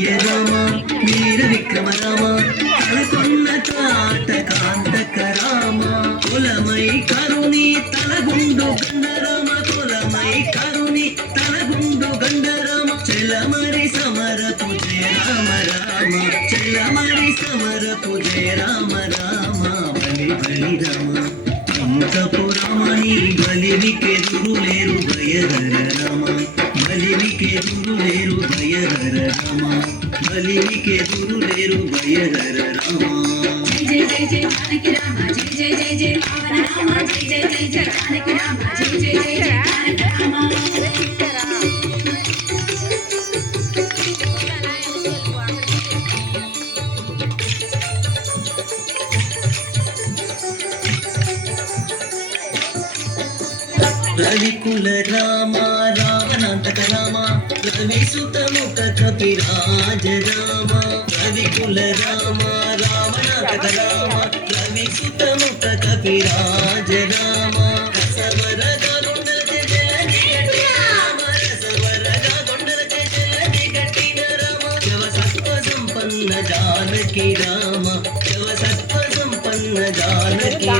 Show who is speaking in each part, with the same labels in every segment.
Speaker 1: విజయ రామ వీర విక్రమ రామ తలకొన్న తాట కాంతక రామ కులమై కరుణి తలగుండు గండరామ కులమై కరుణి తలగుండు గండరామ. చెలమరి సమర జయ రామ రామ చెలమరి సమర జయ రామ రామ బలి బలి రామ అంతపురమణి బలివికెదురు లేరు భయహర రమ. బలివికెదురు లేరు భయహర రామ. బలివికెదురు లేరు భయహర రమ
Speaker 2: జై జై జై జానకి రామ జై జై జై జై పవన రామ జై జై జై జై జానకి రామ జై జై జై జై జానకి రామ
Speaker 1: రవికుల రామ రావణాంతక రామ రవి సుతముఖ కపిరాజ రామ రవికుల రామ రామ రవి కపిరాజ రామ జానకి రామ శివ సత్వ సంపన్న జానకి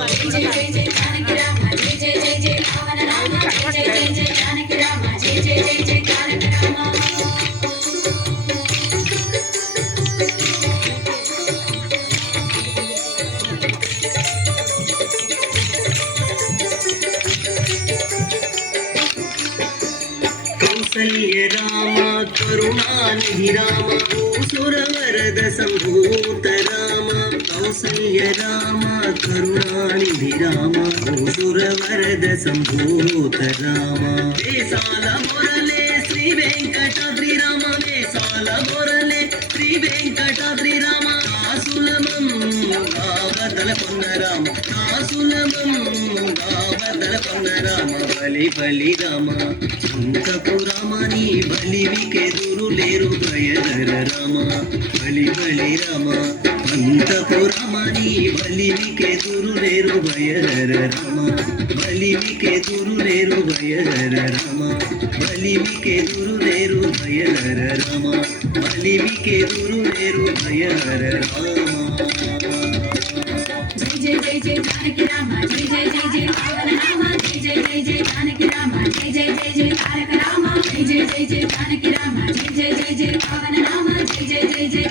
Speaker 1: వాత్సల్య రామ కరుణానిధి రామ భూసుర సంభూత రామ కౌసల్య రామ కరుణానిధి రామ భూసుర సంభూత రామ. దేశాల మురళే శ్రీ వెంకటాద్రి రామ దేశాల మొరలే శ్రీ వెంకటాద్రి రామ ఆసులమం గావతల కొన్న రామ ఆసులమం గావతల కొన్న రామ బలి బలి రామ అంతపురమని బలివికెదురు లేరు భయధర రామ. బలి బలి రామ అంతపురమని బలివికెదురు లేరు భయధర రామ బలివికెదురు లేరు భయధర రామ బలివికెదురు లేరు భయధర రామ బలివికెదురు లేరు భయధర రామ
Speaker 2: జై జై జై జై జానకి రామ జై జై జై జై పవన రామ జై జై జై జై జానకి రామ జై జై జై జై తారక రామ జై జై జై జై జానకి రామ జై జై జై జై పవన రామ జై జై జై జై జానకి రామ జై జై జై జై